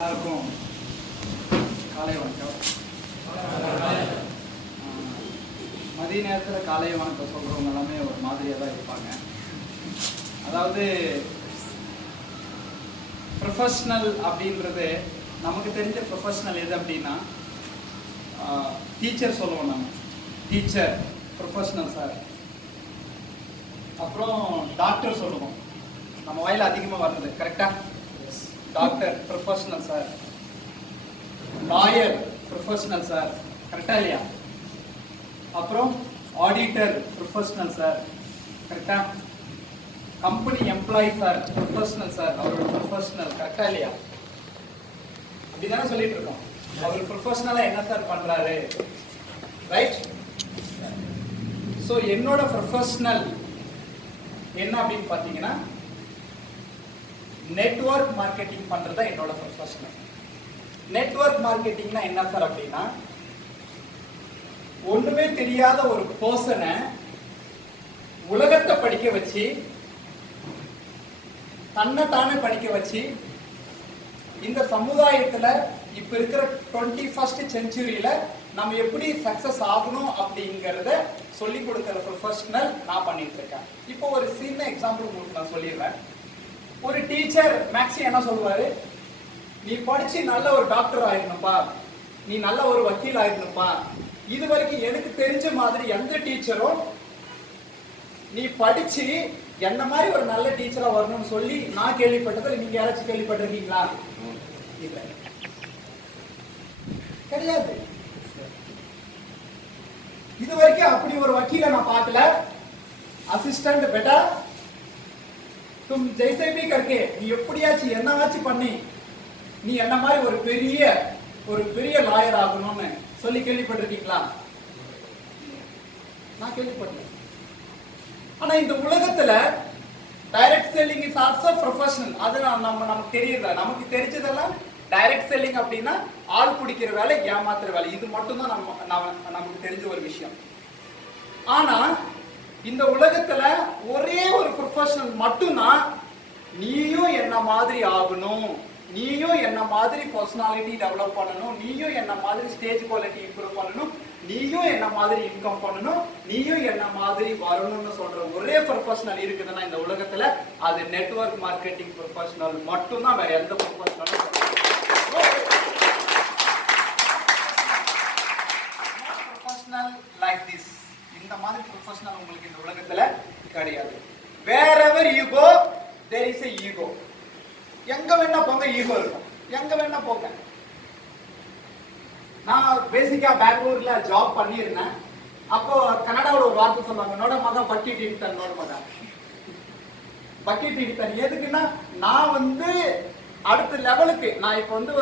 எல்லாருக்கும் காலை வணக்கம். மதிய நேரத்தில் காலை வணக்கம் சொல்கிறவங்க எல்லாமே ஒரு மாதிரியாக தான் இருப்பாங்க. அதாவது ப்ரொஃபஷ்னல் அப்படின்றது நமக்கு தெரிஞ்ச ப்ரொஃபஷ்னல் எது அப்படின்னா டீச்சர் சொல்லுவோம். நம்ம டீச்சர் ப்ரொஃபஷ்னல் சார். அப்புறம் டாக்டர் சொல்லுவோம். நம்ம வாயில் அதிகமாக வர்றது கரெக்டாக doctor professional sir, lawyer professional sir, கரெக்டா இல்லையா? அப்புறம் ஆடிட்டர் ப்ரொஃபஷனல் சார், கரெக்டா? Company employee sir professional sir, அவரோட ப்ரொஃபஷனல், கரெக்டா இல்லையா? அப்படிதானே சொல்லிட்டு இருக்கோம். அவர் ப்ரொஃபஷனலா என்ன சார் பண்றாரு, ரைட்? ஸோ என்னோட ப்ரொஃபஷனல் என்ன அப்படின்னு பார்த்தீங்கன்னா நெட்வொர்க் மார்க்கெட்டிங் பண்றதா என்னோட ப்ரொஃபஷனல். நெட்வொர்க் மார்க்கெட்டிங்னா என்ன சார் அப்படின்னா, ஒண்ணுமே தெரியாத ஒரு பர்சனை உலகத்தை படிக்க வச்சு, தன்னைத்தானே படிக்க வச்சு, இந்த சமுதாயத்துல இப்ப இருக்கிற 21st செஞ்சுரியில நம்ம எப்படி சக்சஸ் ஆகணும் அப்படிங்கறத சொல்லி கொடுக்கிற ப்ரொஃபஷனல் நான் பண்ணிட்டு இருக்கேன். இப்போ ஒரு சின்ன எக்ஸாம்பிள் உங்களுக்கு நான் சொல்லிடுறேன். ஒரு டீச்சர் மேக்ஸி என்ன சொல்லுவாரு, நீ படிச்சு நல்ல ஒரு டாக்டர் ஆயிடணும்பா, நீ நல்ல ஒரு வக்கீல் ஆயிடணும்பா. இது வரைக்கும் எனக்கு தெரிஞ்ச மாதிரி எந்த டீச்சரும் நீ படிச்சு என்ன மாதிரி ஒரு நல்ல டீச்சரா வரணும்னு சொல்லி நான் கேள்விப்பட்டது நீங்க யாராச்சும் கேள்விப்பட்டிருக்கீங்களா? இல்ல, கிடையாது. இது வரைக்கும் அப்படி ஒரு வக்கீல நான் பார்க்கல. அசிஸ்டன்ட் பெட்டா तुम जैसे भी करके நீ எப்படியாச்சும் என்னவாச்சும் பண்ணி நீ என்ன மாதிரி ஒரு பெரிய லாயர் ஆகணும்னு சொல்லி கேள்விப்பட்டிருக்கீங்களா? நான் கேள்விப்பட்டேன். ஆனா இந்த உலகத்துல direct selling is also professional. அது நமக்கு தெரியல. நமக்கு தெரிஞ்சதெல்லாம் டைரக்ட் செல்லிங் அப்படின்னா ஆள் பிடிக்கிற வேலை, ஏமாத்துற வேலை. இது மட்டும் தான் நமக்கு தெரிஞ்ச ஒரு விஷயம். ஆனா இந்த உலகத்துல ஒரே ஒரு ப்ரொஃபஷனல் மட்டும்தான் நீயும் என்ன மாதிரி ஆகணும், நீயும் என்ன மாதிரி பர்சனாலிட்டி டெவலப் பண்ணணும், நீயும் என்ன மாதிரி ஸ்டேஜ் குவாலிட்டி இம்ப்ரூவ் பண்ணணும், நீயும் என்ன மாதிரி இன்கம் பண்ணணும், நீயும் என்ன மாதிரி வரணும்னு சொல்ற ஒரே ப்ரொஃபஷனல் இருக்குதுன்னா இந்த உலகத்துல அது நெட்வொர்க் மார்க்கெட்டிங் ப்ரொஃபஷனல் மட்டும்தான். வேற எந்த ப்ரொஃபஷனலும் ப்ரொஃபஷனல் லைக் திஸ். இந்த மாதிரி ப்ரொஃபஷனல் உங்களுக்கு இந்த உலகத்துல கிடையாது. wherever you go there is a ego. எங்க வேணா போங்க ஈகோ இருக்கும். எங்க வேணா போங்க. நான் பேசிக்கா பெங்களூர்ல ஜாப் பண்ணியிருந்தேன். அப்போ கன்னடாவோட ஒரு வார்த்தை சொல்லுவாங்க, நோட மகா பக்கெட் இடித்தான், நோட மகா பக்கெட் இடித்தான். எதுக்குன்னா நான் வந்து அடுத்த லெவலுக்கு நான் இப்போ வந்து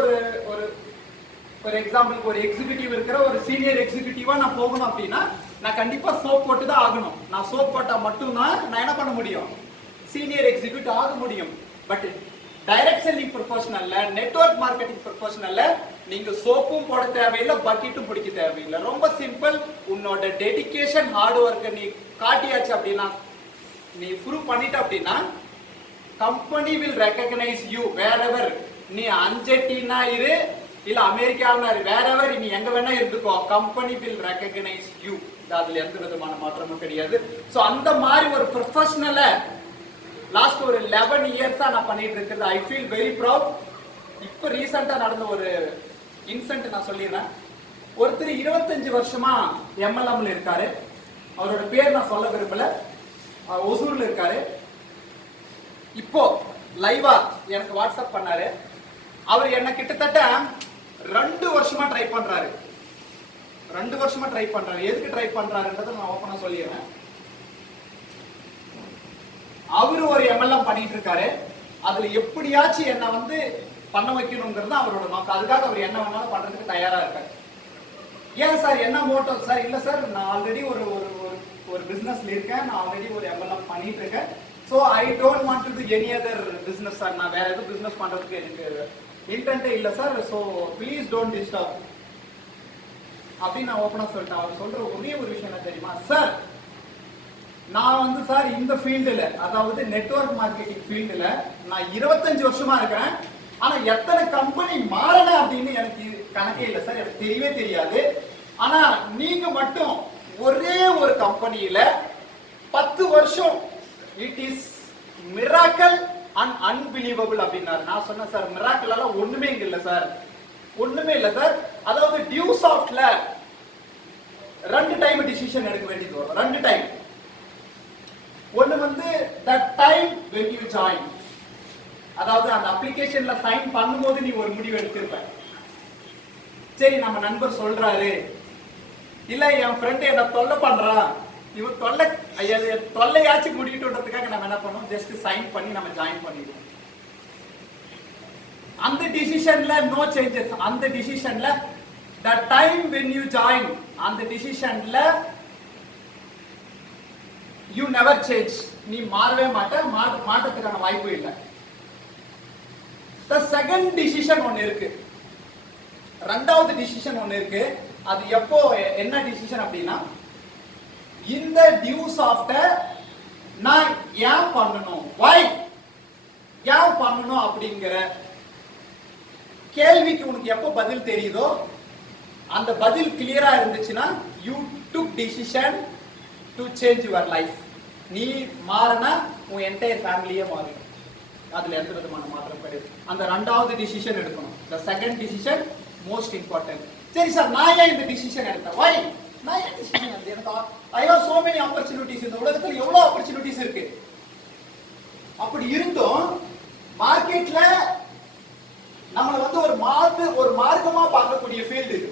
ஒரு எக்ஸாம்பிளுக்கு ஒரு எக்ஸிகியூட்டிவ் இருக்கிற ஒரு சீனியர் எக்ஸிகியூட்டிவா நான் போகணும் அப்படின்னா நான் கண்டிப்பா சோப் போட்டு தான் ஆகணும். நான் சோப் போட்டா மட்டும்தான் நான் என்ன பண்ண முடியும், சீனியர் எக்ஸிகியூட்டிவ் ஆக முடியும். பட் டைரக்ட் செல்லிங் ப்ரொஃபஷனல்ல, நெட்வொர்க் மார்க்கெட்டிங் ப்ரொஃபஷனல்ல நீங்க சோப்பும் போட தேவையில்லை, பக்கெட்டும் பிடிக்க தேவையில்லை. ரொம்ப சிம்பிள். உன்னோட டெடிகேஷன், ஹார்ட் ஒர்க்கை நீ காட்டியாச்சு அப்படின்னா, நீ ப்ரூவ் பண்ணிட்ட அப்படின்னா company will recognise you. Wherever நீ அர்ஜென்டினா இரு இல்ல அமெரிக்காவில வேறெவர் நீ எங்க வேணா இருந்துக்கோ, கம்பெனி வில் ரெகக்னைஸ் யூ. அதுல எந்த விதமான மாற்றமும் கிடையாது. சோ அந்த மாதிரி ஒரு ப்ரொஃபஷனல லாஸ்ட் ஒரு 11 இயர்ஸா நான் பண்ணிட்டு இருக்கிறது. I feel very proud. இப்ப ரீசெண்டா நடந்த ஒரு இன்சிடென்ட் நான் சொல்லிடுறேன். ஒருத்தர் 25 வருஷமா எம்எல்எம்ல இருக்காரு. அவரோட பேர் நான் சொல்ல விரும்பல. ஒசூர்ல இருக்காரு. இப்போ லைவா எனக்கு வாட்ஸ்அப் பண்ணாரு. அவர் என்ன கிட்டத்தட்ட 2 வருஷமா ட்ரை பண்றாரு. 2 வருஷமா ட்ரை பண்றாரு. எதுக்கு ட்ரை பண்றாருன்றதை நான் ஓப்பனா சொல்லிடுறேன். அவரு ஒரு எம்எல்எம் பண்ணிட்டு இருக்காரு. அதுல எப்படியாச்சும் என்ன வந்து பண்ண வைக்கணுங்கிறது அவரோட நோக்கம். அதுக்காக அவர் என்ன வேணாலும் பண்றதுக்கு தயாரா இருக்காரு. ஏன் சார், என்ன மோட்டோ சார்? இல்ல சார், நான் ஆல்ரெடி ஒரு பிசினஸ்ல இருக்கேன். நான் ஆல்ரெடி ஒரு எம்எல்எம் பண்ணிட்டு இருக்கேன். So I don't want to to any other business sir. நான் வேற எதுவும் பிசினஸ் பண்றதுக்கு எனக்கு இன்டென்ட்டே இல்லை sir. So please don't disturb அப்படின்னு நான் ஓப்பனா சொல்லிட்டேன். அவர் சொல்ற ஒரே ஒரு விஷயம் என்ன தெரியுமா சார், நான் வந்து சார் இந்த ஃபீல்டுல, அதாவது நெட்வொர்க் மார்க்கெட்டிங் ஃபீல்டுல நான் 25 வருஷமா இருக்கிறேன். ஆனா எத்தனை கம்பெனி மாறல அப்படின்னு எனக்கு கணக்கே இல்லை சார், எனக்கு தெரியவே தெரியாது. ஆனா நீங்க மட்டும் ஒரே ஒரு கம்பெனியில 10 வருஷம் it is miracle and unbelievable அப்படின்னாரு. நான் சொன்னேன் சார் மிராக்கல் எல்லாம் ஒண்ணுமே இங்க இல்ல சார், ஒண்ணுமே இல்ல சார். அதாவது டியூ சாஃப்ட்ல 2 டைம் டிசிஷன் எடுக்க வேண்டியது வரும், 2 டைம். ஒன்னு வந்து the time when you join, அதாவது அந்த அப்ளிகேஷன்ல சைன் பண்ணும்போது நீ ஒரு முடிவு எடுத்திருப்ப. சரி நம்ம நண்பர் சொல்றாரு, இல்ல என் ஃப்ரெண்ட் என்ன தொல்லை பண்றான், இவன் தொல்லையாச்சும் முடிக்கிட்டுன்றதுக்காக நம்ம என்ன பண்ணோம், ஜஸ்ட் சைன் பண்ணி நம்ம ஜாயின் பண்ணிடுவோம். அந்த டிசிஷன்ல நோ சேஞ்சஸ். அந்த டிசிஷன்ல the time when you join, அந்த டிசிஷன்ல you never change, நீ மாறவே மாற்றத்துக்கான வாய்ப்பு இல்லை. the second decision ஒன்னு இருக்கு, ரெண்டாவது டிசிஷன் ஒன்னு இருக்கு. அது எப்போ என்ன டிசிஷன் அப்படின்னா, இந்த டியூ சாஃப்ட்வேர் நான் ஏன் பண்ணணும், why ஏன் பண்ணணும் அப்படிங்கிற கேள்விக்கு உனக்கு எப்போ பதில் தெரியுதோ, அந்த பதில் கிளியரா இருந்துச்சுன்னா you took decision to change your life. நீ மாறினா உன் என்டையர் ஃபேமிலியே மாறிடும், அதுல எந்த விதமான மாற்றம் கிடையாது. அந்த ரெண்டாவது டிசிஷன் எடுக்கணும். the second decision most important. சரி சார் நான் ஏன் இந்த டிசிஷன் எடுத்தேன், why நான் ஏன் டிசிஷன் எடுத்தேன், எனக்கு I have so many opportunities, இந்த உலகத்துல எவ்வளவு ஆப்பர்ச்சுனிட்டிஸ் இருக்கு. அப்படி இருந்தும் மார்க்கெட்ல நம்மள வந்து ஒரு மார்க்கமா பார்க்கக்கூடிய ஃபீல்டு இது.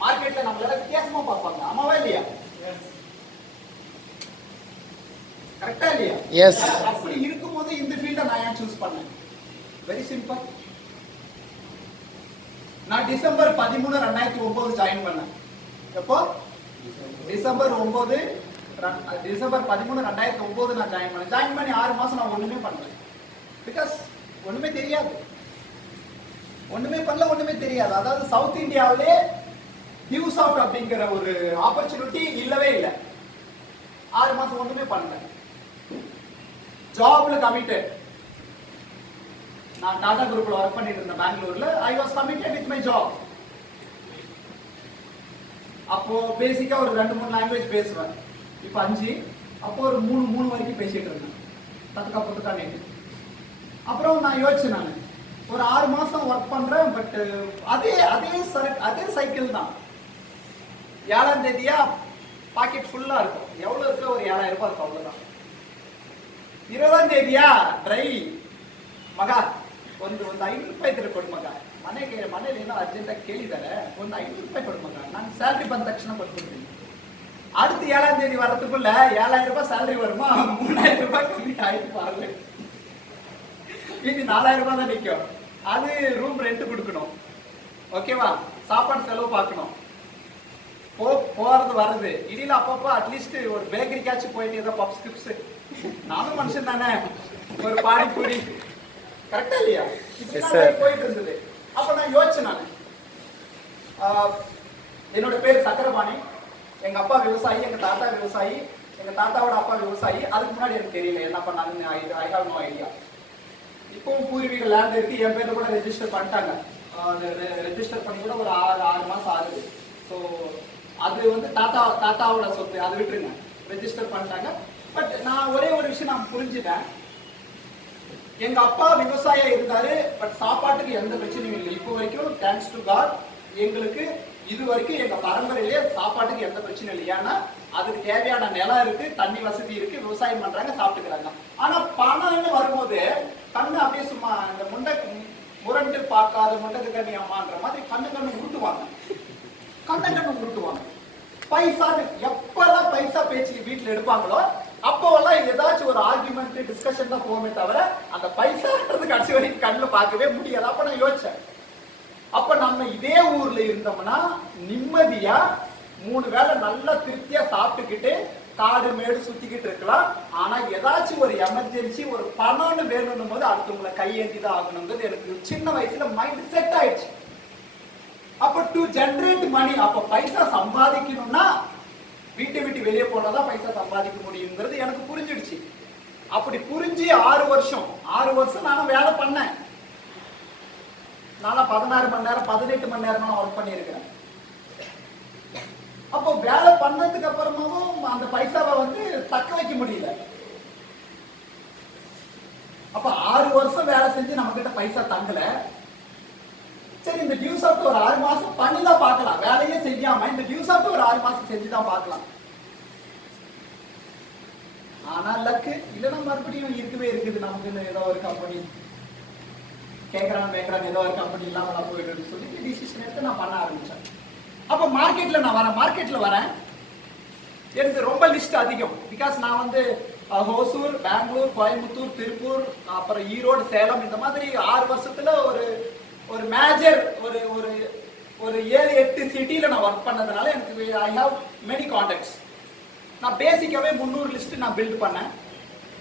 மார்க்கெட்ல நம்மள வித்தியாசமா பார்ப்பாங்க, ஆமாவா இல்லையா? கரெக்டா இல்லையா? எஸ். அப்படி இருக்கும்போது இந்த ஃபீல்ட நான் ஏன் சூஸ் பண்ணேன்? Very simple. நான் டிசம்பர் 13, 2009 ஜாயின் பண்ணேன். எப்போ? டிசம்பர் 13, 2009 நான் ஜாயின் பண்ணேன். ஜாயின் பண்ணி 6 மாசம் நான் ஒண்ணுமே பண்ணல. பிகாஸ் ஒண்ணுமே தெரியாது, ஒண்ணுமே பண்ணல, ஒண்ணுமே தெரியாது. அதாவது சவுத் இந்தியாவிலே டியூ சாஃப்ட் அப்படிங்கிற ஒரு ஆப்பர்ச்சுனிட்டி இல்லவே இல்லை. 6 மாசம் ஒண்ணுமே பண்ணல. ஜாப்ல கமிட்டட். நான் டாடா குரூப்ல ஒர்க் பண்ணிட்டு இருந்தேன் பெங்களூர்ல. I was committed with my job. அப்போ பேசிக்கா ஒரு 2-3 லாங்குவேஜ் பேசுவேன், இப்போ 5. அப்போ ஒரு 3 வரைக்கும் பேசிட்டு இருந்தேன், தத்துக்கா நேற்று. அப்புறம் நான் யோசிச்சேன், நான் ஒரு 6 மாசம் ஒர்க் பண்றேன். பட் அதே சைக்கிள் தான். 7ஆம் தேதியா பாக்கெட் ஃபுல்லா இருக்கும். எவ்வளவு இருக்கு? ஒரு 7000 ரூபாய் இருக்கும், அவ்வளவுதான். 20ஆம் தேதியா ட்ரை ಮಗ ಒಂದು 500 ರೂಪಾಯಿ ಇದ್ರೆ ಕೊಡು ಮಗ, ಮನೇಲಿ ಏನೋ ಅರ್ಜೆಂಟಾಗಿ ಕೇಳಿದ್ದಾರೆ, ಒಂದು 500 ರೂಪಾಯಿ ಕೊಡು ಮಗ, ನಾನು ಸ್ಯಾಲ್ರಿ ಬಂದ ತಕ್ಷಣ ಕೊಟ್ಬಿಡ್ತೀನಿ. அடுத்து 7ஆம் தேதி வரதுக்குள்ள 7000 ரூபாய் சேலரி வருமா, 3000 ரூபாய் கம்மி ஆயிட்டு பாருங்க. மீதி 4000 ரூபாய் தான் நிற்கும். அது ரூம் ரெண்ட் கொடுக்கணும், ஓகேவா? சாப்பாடு செலவு பார்க்கணும், போறது வர்றது. இடையில அப்பப்போ அட்லீஸ்ட் ஒரு பேக்கரிக்காச்சும் போயிட்டு ஏதோ பப்ஸ் கிப்ஸ், நானும் மனுஷன் தானே, ஒரு பானிபூரி, கரெக்டா இல்லையா? போயிட்டு இருந்தது. அப்ப நான் யோசிச்சேன், நான் என்னோட பேர் சக்கரபாணி, எங்க அப்பா விவசாயி, எங்க தாத்தா விவசாயி, எங்க தாத்தாவோட அப்பா விவசாயி. அதுக்கு முன்னாடி எனக்கு தெரியல என்ன பண்ணாங்கன்னு. I have no idea. இப்பவும் பூர்வீக லேண்ட் இருக்கு, என் பேர்ல கூட ரெஜிஸ்டர் பண்ணிட்டாங்க. ரெஜிஸ்டர் பண்ணி கூட ஒரு 6 மாசம் ஆகுது. ஸோ அது வந்து தாத்தாவோட சொத்து, அதை விட்டுருங்க, ரெஜிஸ்டர் பண்ணிட்டாங்க. பட் நான் ஒரே ஒரு விஷயம் நான் புரிஞ்சுட்டேன், எங்க அப்பா விவசாயம் இருந்தாரு, பட் சாப்பாட்டுக்கு எந்த பிரச்சனையும் இல்லை. இப்போ வரைக்கும் தேங்க்ஸ் டு காட் எங்களுக்கு இது வரைக்கும் எங்க பரம்பரையிலேயே சாப்பாட்டுக்கு எந்த பிரச்சனையும் இல்லை. ஏன்னா அதுக்கு தேவையான நிலம் இருக்கு, தண்ணி வசதி இருக்கு, விவசாயம் பண்றாங்க, சாப்பிட்டுக்கிறாங்க. ஆனா பணம்னு வரும்போது கண்ணு அப்படியே சும்மா இந்த முரண்டு பார்க்காத முண்டக்கு கண்ணி அம்மான்ற மாதிரி கண்ணு உருட்டுவாங்க, கண்ணு உருட்டுவாங்க. பைசான்னு எப்பெல்லாம் பைசா பேச்சு வீட்டுல எடுப்பாங்களோ அப்போவெல்லாம் ஏதாச்சும் ஒரு ஆர்குமெண்ட் டிஸ்கஷன் தான் போகுமே தவிர அந்த பைசான்றது கடைசி வரைக்கும் கண்ணுல பார்க்கவே முடியாது. அப்ப நான் யோசிச்சேன், அப்ப நம்ம இதே ஊர்ல இருந்தோம்னா நிம்மதியா 3 வேளை நல்லா திருப்தியா சாப்பிட்டுக்கிட்டு காடு மேடு சுத்திக்கிட்டு இருக்கலாம். ஆனா ஏதாச்சும் ஒரு எமர்ஜென்சி, ஒரு பணம்னு வேணும்னும் போது அடுத்தவங்களை கையேந்தி தான் ஆகணுங்கிறது எனக்கு சின்ன வயசுல மைண்ட் செட் ஆயிடுச்சு. அப்ப டு ஜெனரேட் மணி, அப்ப பைசா சம்பாதிக்கணும்னா வீட்டை விட்டு வெளியே போனாதான் பைசா சம்பாதிக்க முடியுங்கிறது எனக்கு புரிஞ்சிடுச்சு. அப்படி புரிஞ்சு 6 வருஷம் நானும் வேலை பண்ணேன். நான் 16 மணி நேரம் 18 மணி நேரம் நான் ஒர்க் பண்ணியிருக்கிறேன். அப்போ வேலை பண்ணதுக்கு அப்புறமாவும் அந்த பைசாவை வந்து தக்க வைக்க முடியல. அப்ப 6 வருஷம் வேலை செஞ்சு நம்ம கிட்ட பைசா தங்கல. சரி, இந்த டியூ சாப்பிட்டு ஒரு 6 மாசம் பண்ணிதான் பார்க்கலாம். வேலையே செய்யாம இந்த டியூ சாப்பிட்டு ஒரு 6 மாசம் செஞ்சுதான் பார்க்கலாம். ஆனா லக்கு இல்லைன்னா மறுபடியும் இருக்கவே இருக்குது. நமக்கு ஏதோ ஒரு கம்பெனி கேட்கறாங்க ஏதோ ஒரு கம்பெனி இல்லாம போயிட்டு சொல்லி டிசிஷன் எடுத்து நான் பண்ண ஆரம்பிச்சேன். அப்ப மார்க்கெட்ல வரேன். எனக்கு ரொம்ப லிஸ்ட் அதிகம். பிகாஸ் நான் வந்து ஹோசூர், பெங்களூர், கோயம்புத்தூர், திருப்பூர், அப்புறம் ஈரோடு, சேலம், இந்த மாதிரி 6 வருஷத்துல ஒரு மேஜர் ஒரு 7-8 சிட்டில நான் ஒர்க் பண்ணதுனால எனக்கு ஐ ஹாவ் மெனி கான்டாக்ட்ஸ். நான் பேசிக்காவே 300 லிஸ்ட் நான் பில்ட் பண்ணேன்.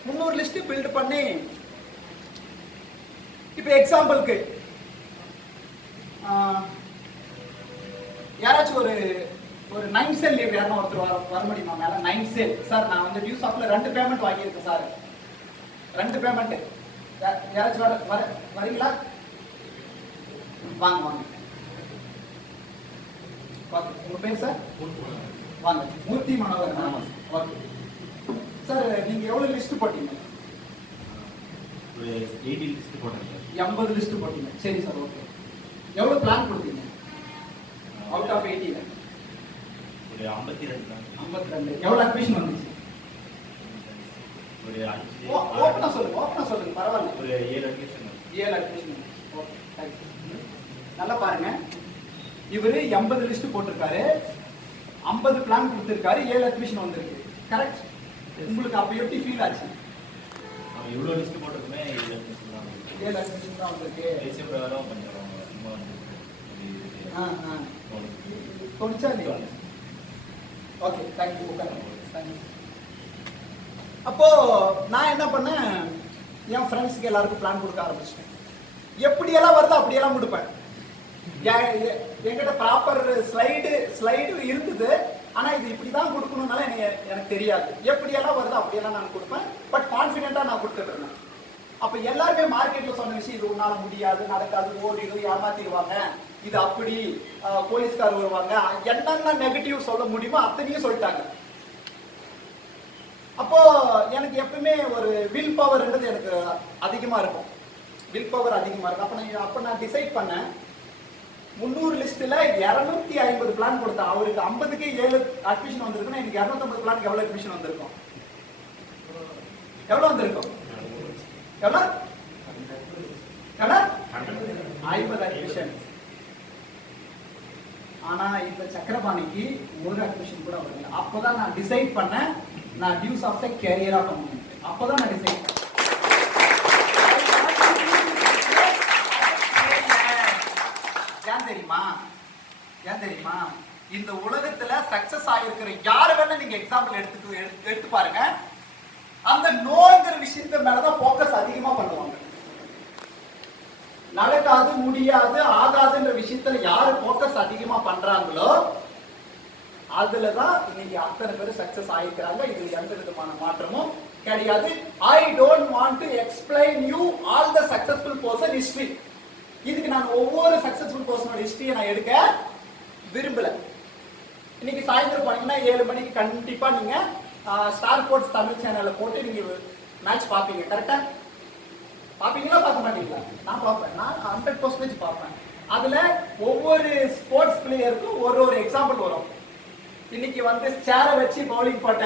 300 லிஸ்ட் பில்ட் பண்ணி இப்ப எக்ஸாம்பிளுக்கு யாராச்சும் ஒரு 9 சேல் லீவ் யாரும் ஒருத்தர் வர முடியுமா மேல? 9 சேல் சார், நான் வந்து டியூ சாப்ட்ல 2 பேமெண்ட் வாங்கியிருக்கேன் சார். 2 பேமெண்ட் யாராச்சும் வரீங்களா? வாங்க உங்க பேர் சார்? வாங்க. மூர்த்தி மனோகர். ஓகே சார், நீங்க எவ்வளவு லிஸ்ட் போட்டீங்க? 80 லிஸ்ட் போட்டேன் சார். 80 லிஸ்ட் போட்டீங்க. சரி சார், ஓகே. எவ்வளவு பிளான் கொடுத்தீங்க அவுட் ஆஃப் 80? ஒரு 52 தான். 52. எவ்வளவு அட்மிஷன் வந்துச்சு? ஒரு 5. ஓப்பனா சொல்லுங்க பரவாயில்ல. ஒரு 7 அட்மிஷன். 7 அட்மிஷன். ஓகே, நல்லா பாருங்க. இவரு 80 லிஸ்ட் போட்டிருக்காரு, 50 பிளான் கொடுத்திருக்காரு, 7 அட்மிஷன் வந்திருக்கு. கரெக்ட்? உங்களுக்கு அப்ப எப்படி ஃபீல் ஆச்சு? அவன் இவ்வளவு லிஸ்ட் போட்டதுமே 7 அட்மிஷன் தான். 7 அட்மிஷன் தான் வந்திருக்கு. ஏசி பிரகாரம் கொஞ்சம் சும்மா வந்து தோணுச்சா இல்லையா? Okay, thank you. தேங்க்யூ. அப்போ நான் என்ன பண்ணேன், என் ஃப்ரெண்ட்ஸ்க்கு எல்லாருக்கும் பிளான் கொடுக்க ஆரம்பிச்சிட்டேன். எப்படியெல்லாம் வருதோ அப்படியெல்லாம் கொடுப்பேன். என்கிட்ட ப்ராப்பர் ஸ்லைடு இருந்தது. ஆனா இது இப்படிதான் கொடுக்கணும்னால எனக்கு தெரியாது. எப்படியெல்லாம் வருதோ அப்படியெல்லாம் நான் கொடுப்பேன். பட் கான்ஃபிடென்ட்டா நான் கொடுத்துட்டு இருந்தேன். அப்ப எல்லாருமே மார்க்கெட்ல சொன்ன விஷயம், இது உன்னால முடியாது, நடக்காது, ஓடிடும், ஏமாத்திடுவாங்க, இது அப்படி, போலீஸ்கார் வருவாங்க, என்னென்ன நெகட்டிவ் சொல்ல முடியுமோ அத்தனையும் சொல்லிட்டாங்க. அப்போ எனக்கு எப்பவுமே ஒரு வில் பவர்ன்றது எனக்கு அதிகமா இருக்கும். வில் பவர் அதிகமா இருக்கும். அப்ப நான் டிசைட் பண்ணேன், 300 லிஸ்ட்ல 250 பிளான் கொடுத்தேன். அவருக்கு 50க்கு 7 அட்மிஷன் வந்திருக்குன்னா எனக்கு 250 பிளானுக்கு எவ்வளவு அட்மிஷன் வந்திருக்கும்? எவ்வளவு வந்திருக்கும்? எவ்வளவு? 50 அட்மிஷன். ஆனா இந்த சக்கரபாணிக்கு ஒரு அட்மிஷன் கூட வரல. அப்பதான் நான் டிசைட் பண்ணேன், நான் டியூஸ் ஆஃப் த கேரியரா பண்ணுவேன். அப்பதான் நான் டிசைட் பண்ணேன். ஏன் தெரியுமா? இந்த உலகத்துல சக்சஸ் ஆகிருக்கிற யாரு வேணா நீங்க எக்ஸாம்பிள் எடுத்து பாருங்க. அந்த நோங்கிற விஷயத்த மேலதான் போக்கஸ் அதிகமா பண்ணுவாங்க. நடக்காது, முடியாது, ஆகாதுன்ற விஷயத்துல யாரு போக்கஸ் அதிகமா பண்றாங்களோ அதுலதான் இன்னைக்கு அத்தனை பேர் சக்சஸ் ஆகிக்கிறாங்க. இது எந்த விதமான மாற்றமும் கிடையாது. ஐ don't want to explain you all the successful person history. இதுக்கு நான் ஒவ்வொரு சக்சஸ்ஃபுல் பர்சனோட ஹிஸ்டரியை நான் எடுக்க விரும்பல. இன்னைக்கு சாயந்தரம் போனீங்கன்னா 7 மணிக்கு கண்டிப்பா நீங்க ஸ்டார் ஸ்போர்ட்ஸ் தமிழ் சேனல்ல போட்டு நீங்க மேட்ச் பாப்பீங்க. கரெக்டா? பாப்பீங்களா பார்க்க மாட்டீங்களா? நான் பார்ப்பேன். நான் 100% பார்ப்பேன். அதுல ஒவ்வொரு ஸ்போர்ட்ஸ் பிளேயருக்கும் ஒரு எக்ஸாம்பிள் வரும். இன்னைக்கு வந்து சேரை வச்சு பவுலிங் போட்ட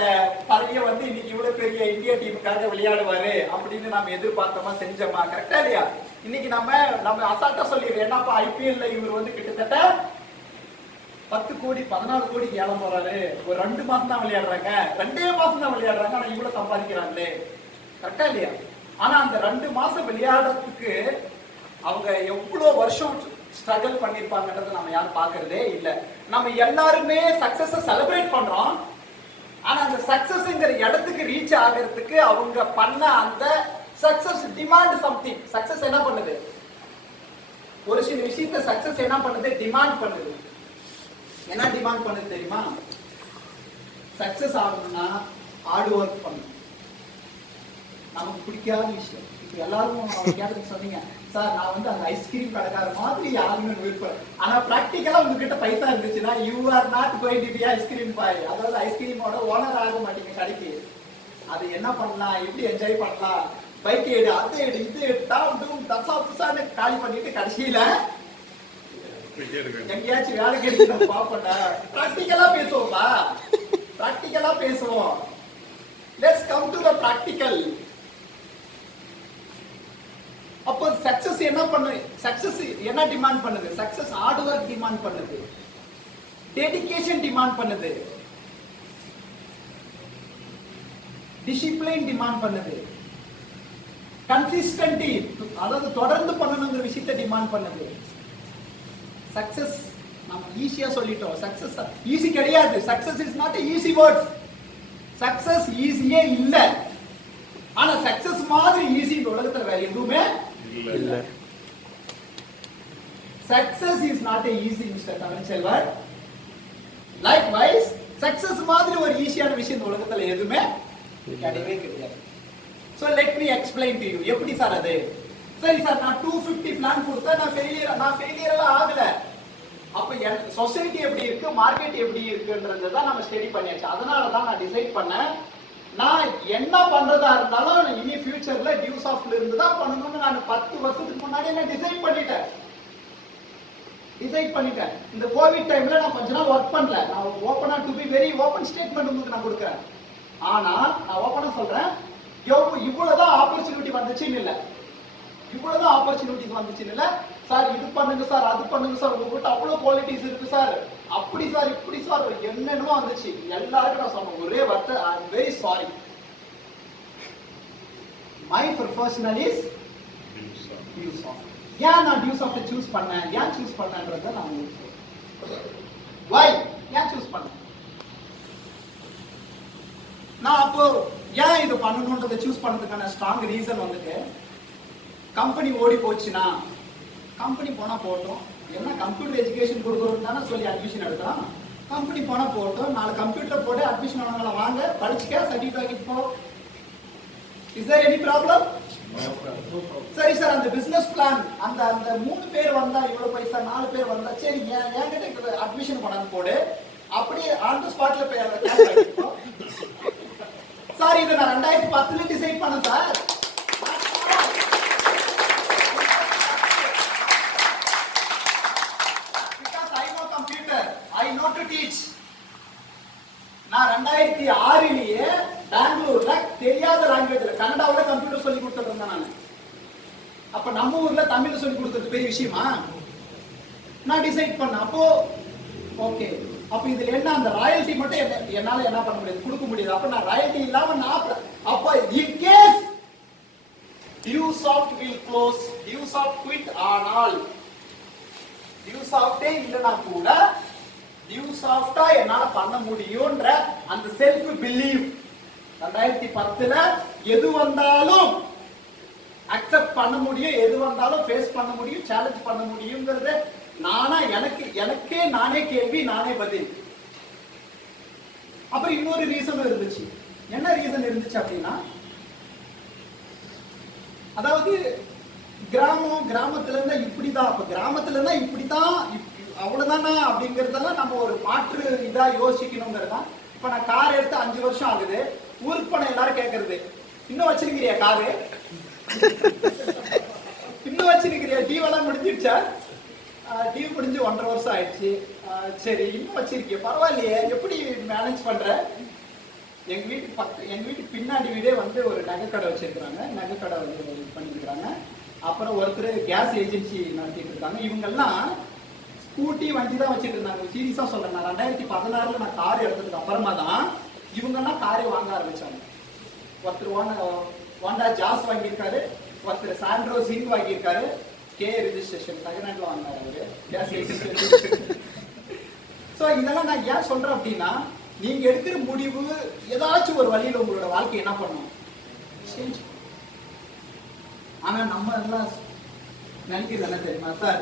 பழைய வந்து இன்னைக்கு இவ்வளவு பெரிய இந்தியா டீமுக்காக விளையாடுவாரு அப்படின்னு நம்ம எதிர்பார்த்தோமா, செஞ்சோமா? கரெக்டா இல்லையா? இன்னைக்கு நம்ம அசால்ட்டா சொல்லிடுறோம், என்னப்பா ஐபிஎல்ல இவர் வந்து கிட்டத்தட்ட 10 கோடி 14 கோடிக்கு ஏலம் போறாரு, ஒரு 2 மாசம் தான் விளையாடுறாங்க, 2 மாசம் தான் விளையாடுறாங்க, ஆனா இவ்வளவு சம்பாதிக்கிறாங்களே. கரெக்டா இல்லையா? ஆனா அந்த 2 மாசம் விளையாடுறதுக்கு அவங்க எவ்வளவு வருஷம் ஸ்ட்ரகிள் பண்ணிருப்பாங்கன்றது நம்ம யாரும் பாக்குறதே இல்ல. நம்ம எல்லாருமே சக்சஸ் செலிப்ரேட் பண்றோம். ஆனா அந்த சக்சஸ்ங்கிற இடத்துக்கு ரீச் ஆகிறதுக்கு அவங்க பண்ண அந்த சக்சஸ் டிமாண்ட் சம்திங். சக்சஸ் என்ன பண்ணுது? ஒரு சில விஷயத்தை சக்சஸ் என்ன பண்ணுது? டிமாண்ட் பண்ணுது. என்ன டிமாண்ட் பண்ணுது தெரியுமா? சக்சஸ் ஆகணும்னா ஹார்ட் ஒர்க் பண்ணணும். நமக்கு பிடிக்காத விஷயம். இப்போ எல்லாரும் கேட்டதுக்கு சொன்னீங்க சார், நான் வந்து அந்த ஐஸ்கிரீம் கடைக்கார மாதிரி யாருமே விருப்பம். ஆனா பிராக்டிக்கலா உங்ககிட்ட பைசா இருந்துச்சுன்னா you are not going to be ice cream boy. அதாவது ஐஸ்கிரீமோட ஓனர் ஆக மாட்டீங்க கடைக்கு. அது என்ன பண்ணலாம், எப்படி என்ஜாய் பண்ணலாம், பைக் எடு, அது எடு, இது எடு, டாம் டூம் தசா புசான்னு காலி பண்ணிட்டு கடைசியில எங்கேயாச்சும் வேலை கிடைக்கும் பாப்பா. பிராக்டிக்கலா பேசுவோம்பா, பிராக்டிக்கலா பேசுவோம். Let's come to the practical. அப்போ சக்சஸ் என்ன பண்ணுது? சக்சஸ் என்ன டிமாண்ட் பண்ணுது? சக்சஸ் ஹார்ட் ஒர்க் டிமாண்ட் பண்ணுது, டெடிகேஷன் டிமாண்ட் பண்ணுது, டிசிப்ளின் டிமாண்ட் பண்ணுது, கன்சிஸ்டன்சி அதாவது தொடர்ந்து பண்ணணுங்கிற விஷயத்தை டிமாண்ட் பண்ணுது. சக்சஸ் நம்ம ஈஸியா சொல்லிட்டோம். சக்சஸ் ஈஸி கிடையாது. Success is not easy word. Success ஈஸியே இல்ல. ஆனா சக்சஸ் மாதிரி ஈஸி இந்த உலகத்துல வேற எதுவுமே இல்ல. Success is not easy mister Tamilselvan. Likewise success மாதிரி ஒரு ஈஸியான விஷயம் இந்த உலகத்துல எதுவுமே கிடையவே கிடையாது. So let me explain to you. எப்படி சார் அது? சரி சார், நான் 250 பிளான் கொடுத்தா நான் ஃபெயிலியர் எல்லாம் ஆகல. அப்ப சொசைட்டி எப்படி இருக்கு, மார்க்கெட் எப்படி இருக்குன்றதை தான் நம்ம ஸ்டடி பண்ணியாச்சு. அதனால தான் நான் டிசைட் பண்ணேன், நான் என்ன பண்றதா இருந்தாலும் இனி ஃபியூச்சர்ல டியூ சாஃப்ட்ல இருந்து தான் பண்ணணும்னு நான் 10 வருஷத்துக்கு முன்னாடி நான் டிசைட் பண்ணிட்டேன். இந்த கோவிட் டைம்ல நான் கொஞ்ச நாள் ஒர்க் பண்ணல. நான் ஓபனா to be very open statement உங்களுக்கு நான் கொடுக்குறேன். ஆனா நான் ஓபனா சொல்றேன், இவ்வளவுதான் ஆப்பர்ச்சுனிட்டி வந்துச்சுன்னு இல்ல, இவ்வளவுதான் ஆப்பர்ச்சுனிட்டிஸ் வந்துச்சுன்னு இல்ல. சார் இது பண்ணுங்க சார், அது பண்ணுங்க சார், உங்ககிட்ட அவ்வளவு குவாலிட்டிஸ் இருக்கு சார், அப்படி சார் இப்படி சார் என்னென்னமோ வந்துச்சு. எல்லாருக்கும் நான் சொன்னேன் ஒரே வார்த்தை, I am very sorry. My professional is too soft. ஏன் நான் டியூ சாஃப்ட் சூஸ் பண்ணேன், ஏன் சூஸ் பண்ணேன்றதை நான் வை ஏன் சூஸ் பண்ணேன், நான் அப்போ ஏன் இது பண்ணணும்ன்றதை சூஸ் பண்ணதுக்கான ஸ்ட்ராங் ரீசன் வந்துட்டு, கம்பெனி ஓடி போச்சுன்னா கம்பெனி போனா போட்டோம், என்ன கம்ப்யூட்டர் எஜுகேஷன் கொடுக்குறோம் தானே சொல்லி அட்மிஷன் எடுக்கிறோம். கம்பெனி போனா போட்டோம், 4 கம்ப்யூட்டர் போட்டு அட்மிஷன் வாங்கல, வாங்க படிச்சுக்க சர்டிஃபிகேட் வாங்கிட்டு போ. Is there any problem? சரி சார், அந்த பிசினஸ் பிளான் அந்த 3 பேர் வந்தா இவ்வளவு பைசா, 4 பேர் வந்தா சரி என்கிட்ட அட்மிஷன் கொண்டாந்து போடு, அப்படியே ஆன் தி ஸ்பாட்ல சார் இதை நான் 2010ல டிசைட் பண்ணேன் sir. Because I know computer, I know to teach. நான் 2006லயே பெங்களூர்ல தெரியாத லாங்குவேஜ்ல கன்னடாவுல கம்ப்யூட்டர் சொல்லி கொடுத்துட்டு இருந்தேன் நான். அப்ப நம்ம ஊர்ல தமிழ்ல சொல்லி கொடுக்கிறது பெரிய விஷயமா? நான் டிசைட் பண்ணேன். அப்போ ஓகே, அப்ப இதுல என்ன அந்த ராயல்டி மட்டும் என்னால என்ன பண்ண முடியாது, கொடுக்க முடியாது. அப்ப நான் ராயல்டி இல்லாம நான் அப்ப in case DueSoft will close, DueSoft quit, ஆனால் DueSoft இல்லனா கூட DueSoft என்னால பண்ண முடியும்ன்ற அந்த செல்ஃப் பிலீவ் 2010ல எது வந்தாலும் அக்செப்ட் பண்ண முடியும், எது வந்தாலும் ஃபேஸ் பண்ண முடியும், சேலஞ்ச் பண்ண முடியும்ங்கறது நானா எனக்கே நானே கேள்வி நானே பதில். அப்புறம் இன்னொரு ரீசனும் இருந்துச்சு. என்ன ரீசன் இருந்துச்சு அப்படின்னா, அதாவது கிராமத்துல இருந்தா இப்படிதான், அப்ப கிராமத்துல இருந்தா இப்படிதான் அவ்வளவுதானா அப்படிங்கறதெல்லாம் நம்ம ஒரு மாற்று இதா யோசிக்கணுங்கிறதா. இப்ப நான் கார் எடுத்து 5 வருஷம் ஆகுது, ஊருக்கு போன எல்லாரும் கேட்கறது, இன்னும் வச்சிருக்கிறியா காரு, இன்னும் வச்சிருக்கிறியா, டீவெல்லாம் முடிஞ்சிருச்சா? டியூ முடிஞ்சு 1.5 வருஷம் ஆயிடுச்சு. சரி இன்னும் வச்சிருக்கிய, பரவாயில்லையே, எப்படி மேனேஜ் பண்ற? எங்க வீட்டு பின்னாடி வீடே வந்து ஒரு நகைக்கடை வச்சிருக்கிறாங்க, நகைக்கடை வந்து பண்ணிருக்கிறாங்க. அப்புறம் ஒருத்தர் கேஸ் ஏஜென்சி நடத்திட்டு இருக்காங்க. இவங்கெல்லாம் ஸ்கூட்டி வண்டி தான் வச்சுட்டு இருந்தாங்க. சீரியஸா சொல்றேன், நான் 2016ல நான் கார் எடுத்ததுக்கு அப்புறமா தான் இவங்கெல்லாம் காரை வாங்க ஆரம்பிச்சாங்க. ஒருத்தர் ஹோண்டா ஜாஸ் வாங்கியிருக்காரு, ஒருத்தர் சாண்ட்ரோ சிங் வாங்கியிருக்காரு, கே ரெஜிஸ்ட்ரேஷன் செகண்ட் வாங்கினாரு அவரு கேஸ் ஏஜென்சி. ஸோ இதெல்லாம் நான் ஏன் சொல்றேன் அப்படின்னா, நீங்க எடுக்கிற முடிவு ஏதாச்சும் ஒரு வழியில உங்களோட வாழ்க்கை என்ன பண்ணும், சேஞ்ச். ஆனா நம்ம எல்லாம் நினைக்கிறது என்ன தெரியுமா சார்,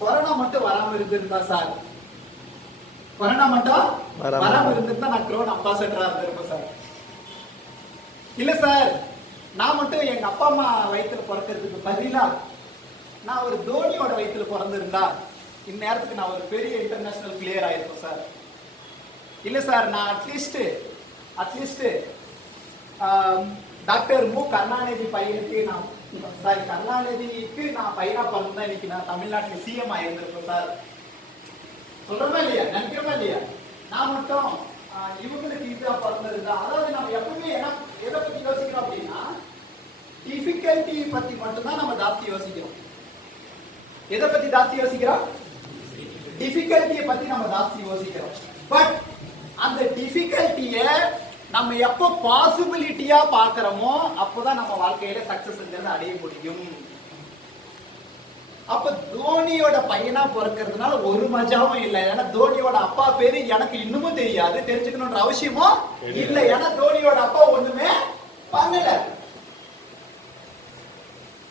கொரோனா மட்டும் வராம இருந்திருந்தா சார், கொரோனா மட்டும் வராம இருந்திருந்தா நான் க்ரோன் அம்பாசடரா இருந்திருப்பேன் சார். இல்ல சார், நான் மட்டும் எங்க அப்பா அம்மா வயிற்றுல பிறக்கிறதுக்கு பதிலா நான் ஒரு தோனியோட வயிற்றுல பிறந்திருந்தா இந்நேரத்துக்கு நான் ஒரு பெரிய இன்டர்நேஷனல் பிளேயர் ஆயிருப்பேன் சார். இல்ல சார், நான் அட்லீஸ்ட் டாக்டர் மு கருணாநிதி பையனுக்கு கருணாநிதிக்கு நான் பையனா பிறந்தா இன்னைக்கு நான் தமிழ்நாட்டுல சிஎம் ஆயிருந்திருப்பேன் சார். சொல்றமா இல்லையா, நினைக்கிறோமா இல்லையா? நான் மட்டும் இவங்களுக்கு இதுதான் பிறந்திருந்தா. அதாவது நம்ம எப்பவுமே எதை பத்தி யோசிக்கிறோம் அப்படின்னா டிஃபிகல்ட்டி பத்தி மட்டும்தான் நம்ம ஜாஸ்தி யோசிக்கிறோம். எதை பத்தி ஜாஸ்தி யோசிக்கிறோம்? டிஃபிகல்ட்டியை பத்தி நம்ம ஜாஸ்தி யோசிக்கிறோம். பட் அந்த டிஃபிகல்ட்டிய நம்ம எப்போ பாசிபிலிட்டியா பாக்குறோமோ அப்போதான் நம்ம வாழ்க்கையில சக்சஸ் அடைய முடியும். அப்ப தோனியோட பையனா பிறக்கிறதுனால ஒரு மஜாவும் இல்லை. ஏன்னா தோனியோட அப்பா பேரு எனக்கு இன்னமும் தெரியாது, தெரிஞ்சுக்கணும்ன்ற அவசியமும் இல்லை. ஏன்னா தோனியோட அப்பா ஒண்ணுமே பண்ணல.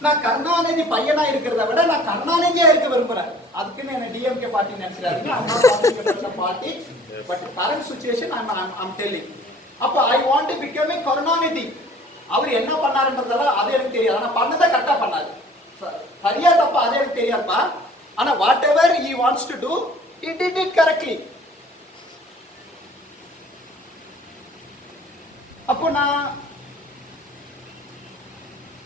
நான் கருணாநிதி பையனா இருக்கிறத விட நான் கருணாநிதியா இருக்க விரும்புறேன். அதுக்குன்னு என்ன டிஎம்கே பார்ட்டி நினைச்சிடாதீங்க. Politics but current situation I'm telling. அப்ப I want to become a Karunanidhi. அவர் என்ன பண்ணாருன்றதால அது எனக்கு தெரியாது. ஆனா பண்ணதை கரெக்டா பண்ணாரு. சரியா தப்பா அது எனக்கு தெரியாதுப்பா. ஆனா what ever he wants to do he did it correctly. அப்போ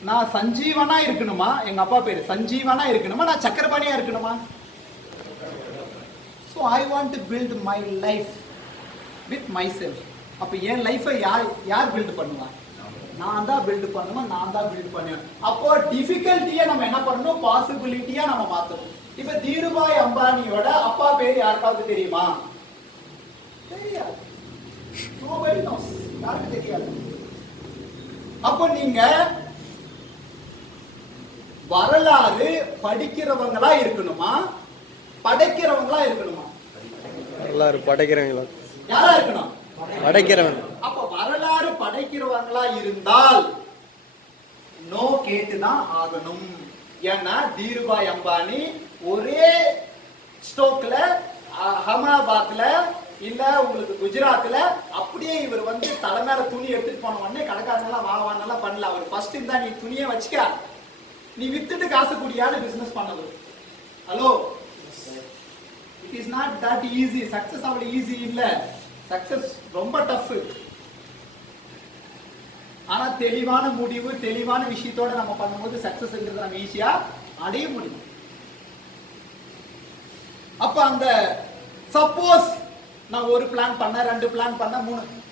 நான் சஞ்சீவனா இருக்கணுமா? எங்க அப்பா பேரு சஞ்சீவனா இருக்கணுமா? நான் சக்கரபாணியா இருக்கணுமா? So I want to build my life with myself. அப்ப என் லைஃபை யார் பில்ட் பண்ணுவா? நான் தான் பில்ட் பண்ணுவேன், நான் தான் பில்ட் பண்ணுவேன். அப்போ டிஃபிகல்ட்டியை நம்ம என்ன பண்ணணும்? பாசிபிலிட்டியா நம்ம மாத்தணும். இப்ப தீருபாய் அம்பானியோட அப்பா பேர் யாருக்காவது தெரியுமா? தெரியாது. Nobody knows. யாருக்கு தெரியாது. அப்போ நீங்க வரலாறு படிக்கிறவங்களா இருக்கணுமா, படைக்கிறவங்களா இருக்கணுமா? வரலாறு படைக்கிறவங்களா. யாரா இருக்கணும்? படைக்கிறவங்க. அப்ப வரலாறு படைக்கிறவங்களா இருந்தால் நோ கேட்டுதான் ஆகணும். ஏன்னா தீருபாய் அம்பானி ஒரே ஸ்டோக்ல அகமதாபாத்ல இல்ல உங்களுக்கு குஜராத்ல அப்படியே இவர் வந்து தலைமையில துணி எடுத்துட்டு போன உடனே கடைக்காரங்கெல்லாம் வாங்கலாம் பண்ணல. அவர் ஃபர்ஸ்ட் இருந்தா நீ துணியை வச்சுக்க, நீ வித்துட்டு காசு கூடியான பிசினஸ் பண்ணவர். Hello, it is not that easy. Success அவ்வளவு ஈஸி இல்ல. சக்சஸ் ரொம்ப டஃப். ஆனா தெளிவான முடிவு, தெளிவான விஷயத்தோட நம்ம பண்ணும்போது சக்சஸ்ங்கிறது நம்ம ஈஸியா அடைய முடியும். அப்ப அந்த சப்போஸ் நான் ஒரு பிளான் பண்ண, 2 பிளான் பண்ண,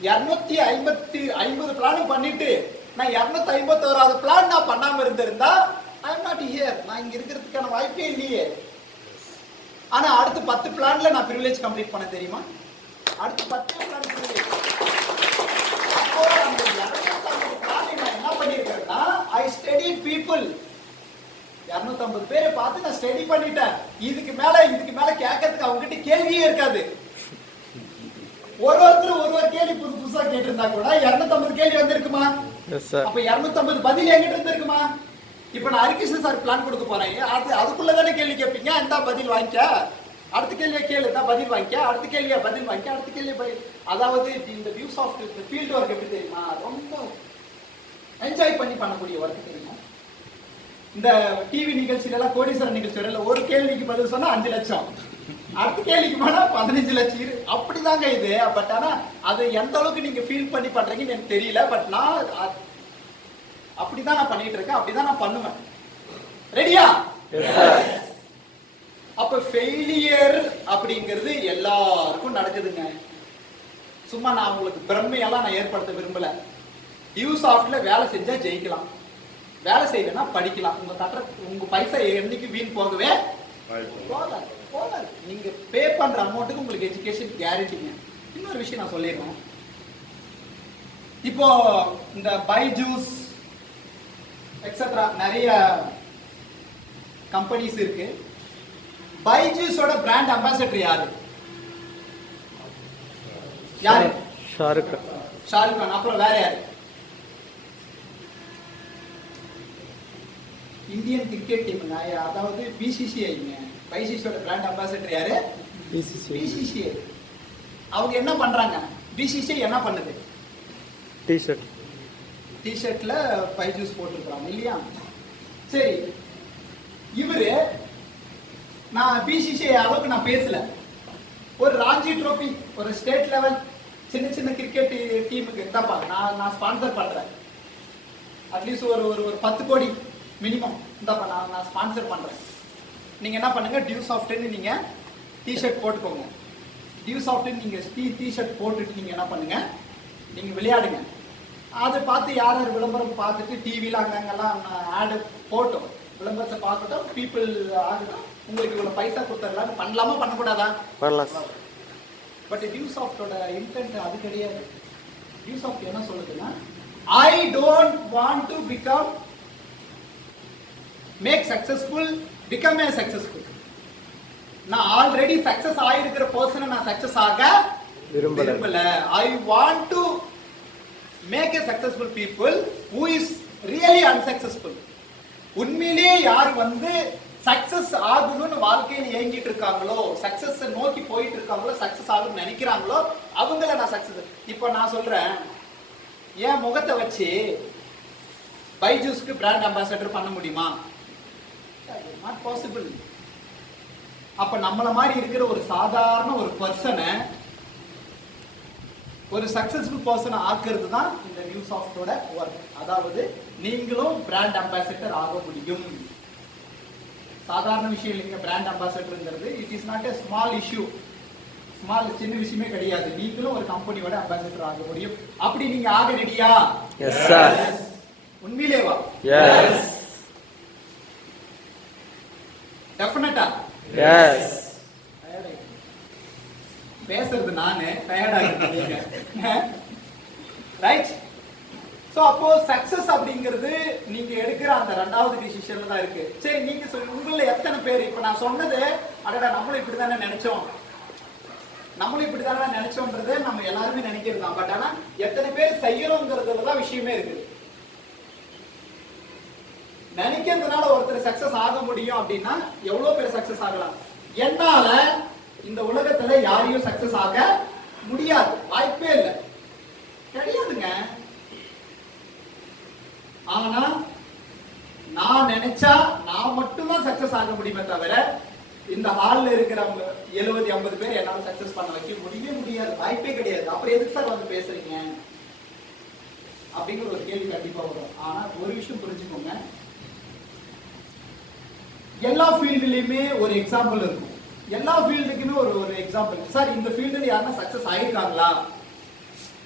250 பிளான் பண்ணிட்டு நான் 251வது பிளான் நான் பண்ணாம இருந்திருந்தா ஐ அம் நாட் ஹியர். நான் இங்க இருக்கிறதுக்கான வாய்ப்பே இல்லையே. ஆனா அடுத்து 10 பிளான்ல நான் பிரிவிலேஜ் கம்ப்ளீட் பண்ண தெரியுமா? அடுத்து 10 பிளான் பிரிவிலேஜ். அப்போ அந்த 250 பிளான் நான் என்ன பண்ணிருக்கேன்னா ஐ ஸ்டடிட் பீப்புள். 250 பேரை பார்த்து நான் ஸ்டடி பண்ணிட்டேன். இதுக்கு மேல கேட்கறதுக்கு அவங்க கிட்ட கேள்வியே இருக்காது. ஒருவர் கேள்வி புதுசா கேட்டிருந்தா கூட 250 கேள்வி வந்திருக்குமா? அப்ப 250 பதில் என்கிட்ட இருந்திருக்குமா? இப்ப நான் ஹரிகிருஷ்ணன் சார் பிளான் கொடுக்க போறேன். அதுக்குள்ளதானே கேள்வி கேட்பீங்க. இந்த பதில் வாங்கிக்க, அடுத்த கேள்வியை கேளு, தான் பதில் வாங்கிக்க, அடுத்த கேள்வியா பதில் வாங்கிக்க, அடுத்த கேள்வி பதில். அதாவது இந்த வியூஸ் ஆஃப் ஃபீல்ட் ஒர்க் எப்படி தெரியுமா? ரொம்ப என்ஜாய் பண்ணி பண்ணக்கூடிய ஒர்க் தெரியுமா? இந்த டிவி நிகழ்ச்சியில எல்லாம், கோடீஸ்வரர் நிகழ்ச்சியில ஒரு கேள்விக்கு பதில் சொன்னா 5 லட்சம், அடுத்த கேள்விக்கு போனா 15 லட்சம். அப்படிதாங்க இது. பட் ஆனா அது எந்த அளவுக்கு நீங்க ஃபீல் பண்ணி பண்றீங்கன்னு எனக்கு தெரியல. பட் நான் அப்படிதான் நான் பண்ணிட்டு இருக்கேன், அப்படிதான் நான் பண்ணுவேன். ரெடியா? அப்ப ஃபெயிலியர் அப்படிங்கிறது எல்லாருக்கும் நடக்குதுங்க. சும்மா நான் உங்களுக்கு பிரம்மையெல்லாம் நான் ஏற்படுத்த விரும்பல. யூசாஃப்ட்ல வேலை செஞ்சா ஜெயிக்கலாம், வேலை செய்யலன்னா படிக்கலாம். உங்க பைசா என்னைக்கு வீண் போகவே போகாது. நீங்க பே பண்ற அமௌண்ட்டுக்கு உங்களுக்கு எஜுகேஷன் கேரண்டிங்க. இன்னொரு விஷயம் நான் சொல்லிடுறேன். இப்போ இந்த பைஜூஸ் எக்ஸெட்ரா நிறைய கம்பெனிஸ் இருக்கு. பைஜூஸோட பிராண்ட் அம்பாசிடர் யாரு? ஷாருக் கான். அப்புறம் வேற யாரு? இந்தியன் கிரிக்கெட் டீம், அதாவது பிசிசிஐங்க. பைஜூஸோட பிராண்ட் அம்பாசிடர் யாரு? பிசிசிஐ. அவங்க என்ன பண்றாங்க? பிசிசிஐ என்ன பண்ணுது? டி-ஷர்ட். டிஷர்ட்ல பைஜூஸ் போட்டிருக்கிறாங்க இல்லையா? சரி, இவரு நான் பிசிசிஐ அளவுக்கு நான் பேசல. ஒரு ராஞ்சி ட்ரோஃபி, ஒரு ஸ்டேட் லெவல் சின்ன சின்ன கிரிக்கெட் டீமுக்கு தான்ப்பா நான் ஸ்பான்சர் பண்றேன். அட்லீஸ்ட் ஒரு ஒரு ஒரு 10 கோடி மினிமம் இந்தாப்பா நான் ஸ்பான்சர் பண்றேன். நீங்க என்ன பண்ணுங்க, டியூ சாஃப்ட்னு நீங்க டிஷர்ட் போட்டுக்கோங்க. டியூ சாஃப்ட்னு நீங்க டிஷர்ட் போட்டுட்டு நீங்க என்ன பண்ணுங்க, நீங்க விளையாடுங்க. அதை பார்த்து யார் யார் விளம்பரம் பார்த்துட்டு டிவியில் அங்கங்கெல்லாம் ஆடு போட்டோம், விளம்பரத்தை பார்க்கட்டும், பீப்புள் ஆகட்டும், உங்களுக்கு இவ்வளோ பைசா கொடுத்துடலான்னு பண்ணலாமா பண்ணக்கூடாதா? பண்ணலாம் சார். பட் டியூ சாஃப்டோட இன்டென்ட் அது கிடையாது. டியூ சாஃப்ட் என்ன சொல்லுதுன்னா, I don't want to become make successful, become a successful. நான் ஆல்ரெடி சக்சஸ் ஆயிருக்கிற பர்சனை நான் சக்சஸ் ஆக விரும்பல. I want to make a successful people who is really unsuccessful. உண்மையிலேயே யார் வந்து சக்சஸ் ஆகணும்னு வாழ்க்கையில் ஏங்கிட்டு இருக்காங்களோ, சக்சஸ் நோக்கி போயிட்டு இருக்காங்களோ, சக்சஸ் ஆகணும்னு நினைக்கிறாங்களோ, அவங்கள நான் சக்சஸ். இப்போ நான் சொல்றேன், என் முகத்தை வச்சு பைஜூஸ்க்கு பிராண்ட் அம்பாசடர் பண்ண முடியுமா? Not possible. அப்ப நம்மள மாதிரி இருக்கிற ஒரு சாதாரண ஒரு பர்சனை ஒரு சக்சஸ்ஃபுல் பர்சனை ஆக்குறது தான் இந்த நியூ சாஃப்டோட ஒர்க். அதாவது நீங்களும் பிராண்ட் அம்பாசிடர் ஆக முடியும். சாதாரண விஷயம் இல்லைங்க பிராண்ட் அம்பாசிடர்ங்கிறது. It is not a small issue. சின்ன விஷயமே கிடையாது. நீங்களும் ஒரு கம்பெனியோட அம்பாசிடர் ஆக முடியும். அப்படி நீங்க ஆக ரெடியா? Yes sir. உண்மையிலேவா? எஸ். டெஃபினட்டா? எஸ். பேசுறது நானு, டயர்ட் ஆகிட்டு ரைட். சோ அப்போ சக்சஸ் அப்படிங்கிறது நீங்க எடுக்கிற அந்த 2வது டிசிஷன்ல தான் இருக்கு. சரி, நீங்க உங்கள எத்தனை பேர் இப்ப நான் சொன்னது, அடடா நம்மளும் இப்படிதானே நினைச்சோம், நம்மளும் இப்படிதானே நினைச்சோம்ன்றது நம்ம எல்லாருமே நினைக்கிறது தான். பட் ஆனா எத்தனை பேர் செய்யறோங்கிறதுல தான் விஷயமே இருக்கு. நினைக்கிறதுனால ஒருத்தர் சக்சஸ் ஆக முடியும் அப்படின்னா எவ்வளவு பேர் சக்சஸ் ஆகலாம். என்னால இந்த உலகத்துல யாரையும் சக்சஸ் ஆக முடியாது, வாய்ப்பே இல்லை, கிடையாதுங்க. ஆனா நான் நினைச்சா நான் மட்டும்தான் சக்சஸ் ஆக முடியுமே தவிர இந்த ஹால்ல இருக்கிறவங்க 70-50 பேர் என்னால சக்சஸ் பண்ண வைக்க முடியாது, வாய்ப்பே கிடையாது. அப்புறம் எதுக்கு சார் வந்து பேசுறீங்க அப்படிங்கிற ஒரு கேள்வி கண்டிப்பா வரும். ஆனா ஒரு விஷயம் புரிஞ்சுக்கோங்க, எல்லா ஃபீல்டுலயுமே ஒரு எக்ஸாம்பிள் இருக்கும். எல்லா ஃபீல்டுக்குமே ஒரு எக்ஸாம்பிள். சார் இந்த ஃபீல்டுல யாருன்னா சக்சஸ் ஆயிருக்காங்களா?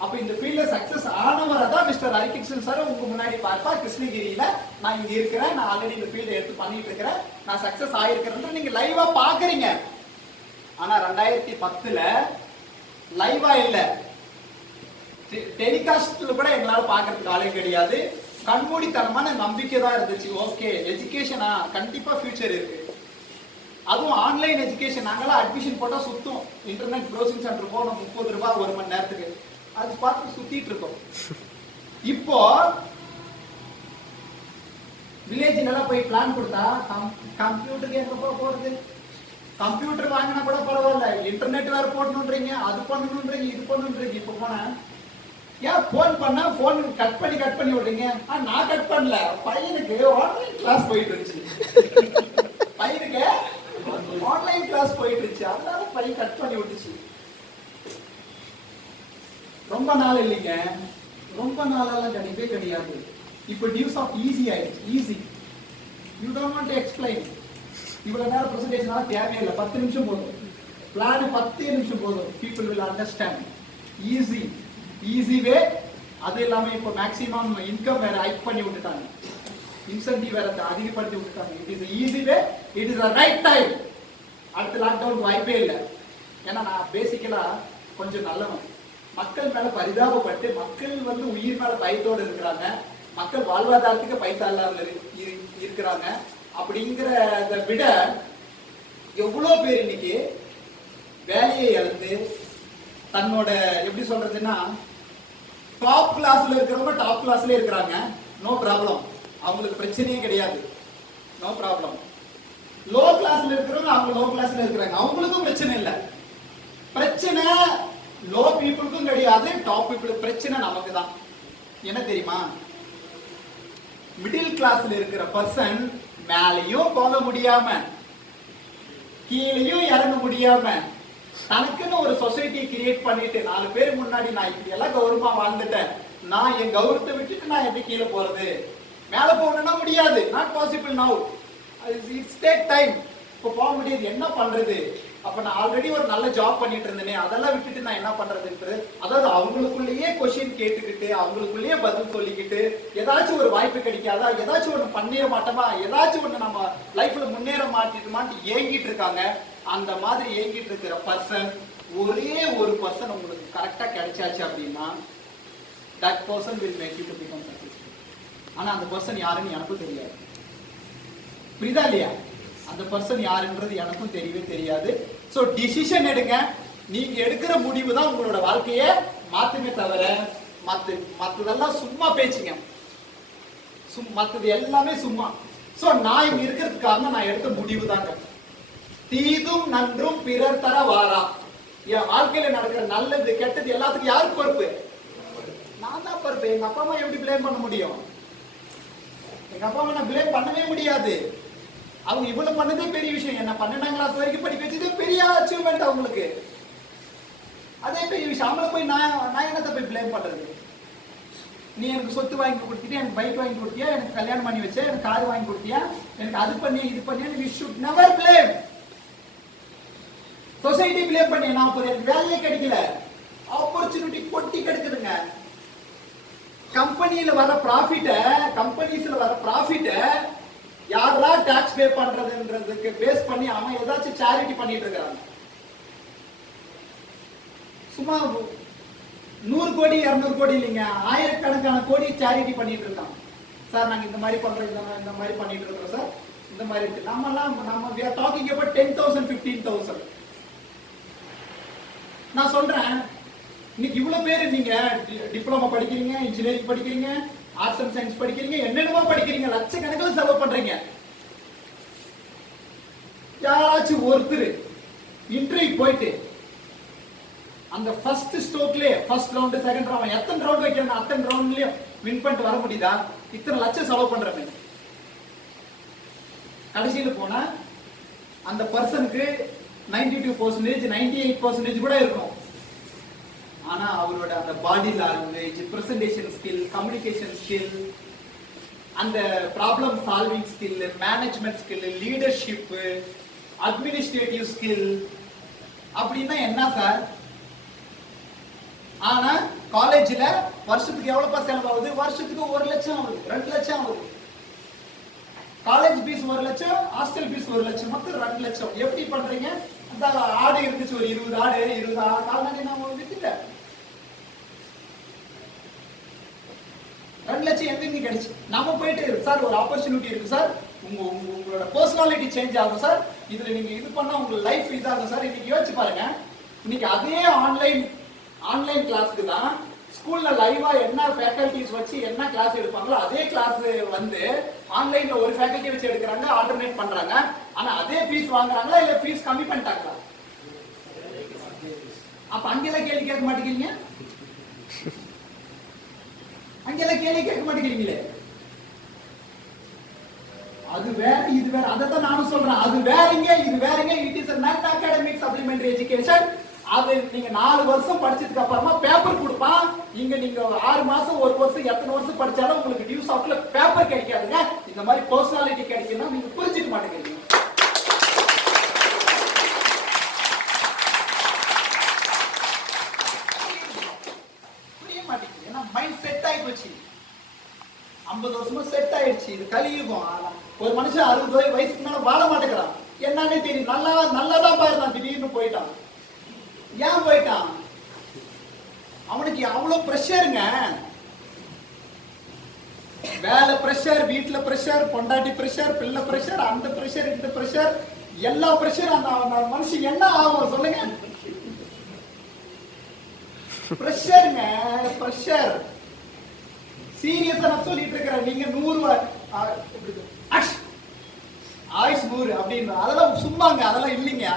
அப்ப இந்த ஃபீல்ட்ல சக்சஸ் ஆனவரை தான் மிஸ்டர் ஹரிகிருஷ்ணன் சார் உங்க முன்னாடி பார்ப்பா, கிருஷ்ணகிரியில நான் இங்க இருக்கிறேன், நான் ஆல்ரெடி இந்த ஃபீல்டை எடுத்து பண்ணிட்டு இருக்கிறேன், நான் சக்சஸ் ஆயிருக்கிறேன் நீங்க லைவா பாக்குறீங்க. ஆனா 2010ல லைவா இல்ல, டெலிகாஸ்ட்ல கூட எங்களால பாக்குறதுக்கு ஆளே கிடையாது. கண்மூடித்தனமான நம்பிக்கை தான் இருந்துச்சு. ஓகே, எஜுகேஷனா கண்டிப்பா ஃபியூச்சர் இருக்கு. அதுவும் ஆன்லைன் எஜுகேஷன். நாங்களாம் அட்மிஷன் போட்டா சுத்தம். இன்டர்நெட் ப்ரௌசிங் சென்டர் போனோம், 30 ரூபாய் 1 மணி நேரத்துக்கு, அது பார்த்து சுத்திட்டு இருக்கோம். இப்போ வில்லேஜ்ல எல்லாம் போய் பிளான் கொடுத்தா கம்ப்யூட்டருக்கு எங்க போறது? கம்ப்யூட்டர் வாங்கினா கூட பரவாயில்ல, இன்டர்நெட் வேற போடணுன்றீங்க, அது பண்ணணுன்றீங்க, இது பண்ணணுன்றீங்க. இப்ப போனா ஏன் போன் பண்ணா போன் கட் பண்ணி விடுறீங்க? நான் கட் பண்ணல, பையனுக்கு ஆன்லைன் கிளாஸ் போயிட்டு இருந்துச்சு, பையனுக்கு ஆன்லைன் கிளாஸ் போயிட்டு இருந்துச்சு, அதனால பையன் கட் பண்ணி விட்டுச்சு. ரொம்ப நாள் இல்லைங்க, ரொம்ப நாளெல்லாம் கிடையவே கிடையாது. இப்போ டியூஸ் ஆஃப் ஈஸி ஆயிடுச்சு. Easy, you don't want to explain. இவ்வளவு நேரம் பிரசன்டேஷனால தேவையில்லை, 10 நிமிஷம் போதும், பிளான் 10 நிமிஷம் போதும். People will understand. Easy way. அது இல்லாம இப்போ மேக்ஸிமம் இன்கம் வேற ஹைக் பண்ணி விட்டுட்டாங்க, இன்சென்டிவ் வேற அதிகப்படுத்தி விட்டுட்டாங்க. It is easy way, it is right time. அடுத்த லாக்டவுன் வாய்ப்பே இல்லை. ஏன்னா நான் பேசிக்கலா கொஞ்சம் நல்லவன். மக்கள் மேல பரிதாபப்பட்டு, மக்கள் வந்து உயிர் மேல பயத்தோடு இருக்கிறாங்க, மக்கள் வாழ்வாதாரத்துக்கு பைசா இல்லாம இருக்கிறாங்க. அப்படிங்கிறத விட எவ்வளவு பேர் இன்னைக்கு வேலையை இழந்து தன்னோட எப்படி சொல்றதுன்னா, டாப் கிளாஸ்ல இருக்கிறவங்க டாப் கிளாஸ்ல இருக்கிறாங்க, நோ ப்ராப்ளம், அவங்களுக்கு பிரச்சனையே கிடையாது, நோ ப்ராப்ளம். லோ கிளாஸ்ல இருக்கிறவங்க அவங்க லோ கிளாஸ்ல இருக்கிறாங்க, அவங்களுக்கும் பிரச்சனை இல்லை. பிரச்சனை லோ பீப்புளுக்கும் கிடையாது, டாப் பீப்புளுக்கு பிரச்சனை நமக்கு தான். என்ன தெரியுமா? மிடில் கிளாஸ்ல இருக்கிற பர்சன் மேலையும் போக முடியாம கீழையும் இறங்க முடியாம தனக்குன்னு ஒரு சொசைட்டி கிரியேட் பண்ணிட்டு 4 பேர் முன்னாடி நான் இப்படி எல்லாம் கௌரவமா வாழ்ந்துட்டேன், நான் என் கௌரவத்தை விட்டுட்டு நான் எப்படி கீழே போறது, மேல போகணும்னா முடியாது, not possible now, it's take time. இப்போ போக முடியாது, என்ன பண்றது? அப்ப நான் ஆல்ரெடி ஒரு நல்ல ஜாப் பண்ணிட்டு இருந்தேனே, அதெல்லாம் விட்டுட்டு நான் என்ன பண்றதுன்றது, அதாவது அவங்களுக்குள்ளேயே கொஸ்டின் கேட்டுக்கிட்டு அவங்களுக்குள்ளேயே பதில் சொல்லிக்கிட்டு ஏதாச்சும் ஒரு வாய்ப்பு கிடைக்காதா, ஏதாச்சும் ஒண்ணு பண்ணிட மாட்டோமா, ஏதாச்சும் ஒண்ணு நம்ம லைஃப்ல முன்னேற மாட்டிட்டுமான்னு ஏங்கிட்டு இருக்காங்க. அந்த மாதிரி ஏங்கிட்டு இருக்கிற பர்சன், ஒரே ஒரு பர்சன் உங்களுக்கு கரெக்டா கிடைச்சாச்சு அப்படின்னா that person will make you to become successful. ஆனா அந்த பர்சன் யாருன்னு எனக்கும் தெரியாது. புரியுதா இல்லையா? அந்த பர்சன் யாருன்றது எனக்கும் தெரியவே தெரியாது. சோ டிசிஷன் எடுங்க. நீங்க எடுக்கிற முடிவு தான் உங்களோட வாழ்க்கையை மாத்துமே தவிர மத்ததெல்லாம் சும்மா பேச்சுங்க. மத்தது எல்லாமே சும்மா. சோ நான் இங்க இருக்கிறதுக்கு காரணம் நான் எடுத்த முடிவு தாங்க. தீதும் நன்றும் பிறர் தர வாரா. என் வாழ்க்கையில நடக்கிற நல்லது கெட்டது எல்லாத்துக்கும் யாருக்கு பொறுப்பு? நான் தான் பொறுப்பு. எங்க அப்பா அம்மா எப்படி பிளேம் பண்ண முடியும்? எங்க அப்பா அம்மா நான் பிளேம் பண்ணவே முடியாது. அவங்க இவ்வளவு பண்ணதே பெரிய விஷயம். என்ன 12ஆம் கிளாஸ் வரைக்கும் படிக்க வச்சதே பெரிய அச்சீவ்மெண்ட் அவங்களுக்கு. அதே பெரிய விஷயம். அவங்கள போய் நான் என்னத்தை போய் பிளேம் பண்றது? நீ எனக்கு சொத்து வாங்கி கொடுத்தியா, எனக்கு பைக் வாங்கி கொடுத்தியா, எனக்கு கல்யாணம் பண்ணி வச்ச, எனக்கு கார் வாங்கி கொடுத்தியா, எனக்கு அது பண்ணி இது பண்ணி, we should never blame. Society blame பண்ணி நான் போய் எனக்கு வேலையே கிடைக்கல, ஆப்பர்ச்சுனிட்டி கொட்டி கிடக்குதுங்க. கம்பெனிஸ்ல வர ப்ராஃபிட்ட யாரா டாக்ஸ் பே பண்றதுன்றதுக்கு பேஸ் பண்ணி அவன் ஏதாச்சும் சேரிட்டி பண்ணிட்டு இருக்காங்க. சும்மா 100 கோடி 200 கோடி இல்லைங்க, ஆயிரக்கணக்கான கோடி சேரிட்டி பண்ணிட்டு இருக்காங்க. சார் நாங்க இந்த மாதிரி பண்றோம், இந்த மாதிரி பண்ணிட்டு இருக்கோம் சார், இந்த மாதிரி இருக்கு. நம்ம we are talking about 10,000 15,000. நான் சொல்றேன், இன்னைக்கு இவ்வளவு பேர் நீங்க டிப்ளமோ படிக்கிறீங்க, இன்ஜினியரிங் படிக்கிறீங்க, ஆர்ட்ஸ் அண்ட் சயின்ஸ் படிக்கிறீங்க, என்னென்னமோ படிக்கிறீங்க, லட்சக்கணக்கில் செலவு பண்றீங்க. யாராச்சும் ஒருத்தர் இன்டர்வியூ போயிட்டு அந்த ஃபர்ஸ்ட் ஸ்ட்ரோக்லயே ஃபர்ஸ்ட் ரவுண்ட் செகண்ட் ரவுண்ட் எத்தனை ரவுண்ட் வைக்கிறாங்க அத்தனை ரவுண்ட்லயும் வின் பண்ணிட்டு வர முடியுதா? இத்தனை லட்சம் செலவு பண்றமே. கடைசியில் போனா அந்த பர்சனுக்கு 92% 98% கூட இருக்கும். ஆனா அவரோட அந்த body language, presentation skill, communication skill, அந்த problem solving skill, management skill, leadership, administrative skill அப்படின்னா என்ன சார்? ஆனா காலேஜ்ல வருஷத்துக்கு எவ்வளவு செலவாகுது? வருஷத்துக்கு 1 லட்சம் ஆகுது, 2 லட்சம் ஆகுது. காலேஜ் ஃபீஸ் 1 லட்சம், ஹாஸ்டல் ஃபீஸ் 1 லட்சம், மொத்தம் 2 லட்சம். எப்படி பண்றீங்க? அந்த ஆடு இருந்துச்சு, ஒரு 20 ஆடு 20 கால்நடை நான் வித்துட்டேன். 2 லட்சம் எங்க கிடைச்சு? நம்ம போயிட்டு சார் ஒரு ஆப்பர்ச்சுனிட்டி இருக்கு சார், உங்களோட பர்சனாலிட்டி சேஞ்ச் ஆகும் சார், இதுல நீங்க இது பண்ணா உங்க லைஃப் இதாகும் சார். இன்னைக்கு யோசிச்சு பாருங்க, இன்னைக்கு அதே ஆன்லைன் கிளாஸ்க்கு தான் ஸ்கூல்ல லைவா என்ன ஃபேக்கல்டிஸ் வச்சு என்ன கிளாஸ் எடுப்பாங்களோ அதே கிளாஸ் வந்து ஆன்லைன்ல ஒரு ஃபேக்கல்டி வச்சு எடுக்கிறாங்க, ஆல்டர்னேட் பண்றாங்க. ஆனா அதே ஃபீஸ் வாங்குறாங்களா இல்ல ஃபீஸ் கம்மி பண்ணிட்டாங்களா? அப்ப அங்கெல்லாம் கேள்வி கேட்க மாட்டேங்கிறீங்க, அங்கெல்லாம் கேள்வி கேட்க மாட்டேங்கிறீங்களே. அது வேற இது வேற. அதைத்தான் நானும் சொல்றேன், அது வேறங்க இது வேறங்க. இட் இஸ் நான் அகாடமிக் சப்ளிமெண்டரி எஜுகேஷன். அது நீங்க 4 வருஷம் படிச்சதுக்கு அப்புறமா பேப்பர் கொடுப்பான். இங்க நீங்க 6 மாசம் 1 வருஷம் எத்தனை வருஷம் படிச்சாலும் உங்களுக்கு டியூ சாப்ட்ல பேப்பர் கிடைக்காதுங்க. இந்த மாதிரி பர்சனாலிட்டி கிடைக்குன்னா நீங்க புரிஞ்சுக்க மாட்டேங்கிறீங்க. புரிய மாட்டேங்குது. ஏன்னா மைண்ட் செட் ஆகி போச்சு. 50 வருஷமா செட் ஆயிடுச்சு. இது கலியுகம். ஒரு மனுஷன் 60 வயசுக்கு மேல வாழ மாட்டேங்கிறான். என்னன்னே தெரியும். நல்லாதான் பாருந்தான், திடீர்னு போயிட்டான். ஏன் போயிட்டான்? அவனுக்கு அவ்வளவு பிரஷருங்க. வேலை பிரஷர், வீட்டுல பிரஷர், பொண்டாட்டி பிரஷர், பிள்ளை பிரஷர், அந்த பிரஷர், இந்த பிரஷர், எல்லா பிரஷர். அந்த மனுஷன் என்ன ஆகும் சொல்லுங்க? பிரஷருங்க, பிரஷர். சீரியஸா நான் சொல்லிட்டு இருக்கிறேன். நீங்க 100 ஆயுஷ் 100 அப்படின்னு அதெல்லாம் சும்மாங்க, அதெல்லாம் இல்லைங்க.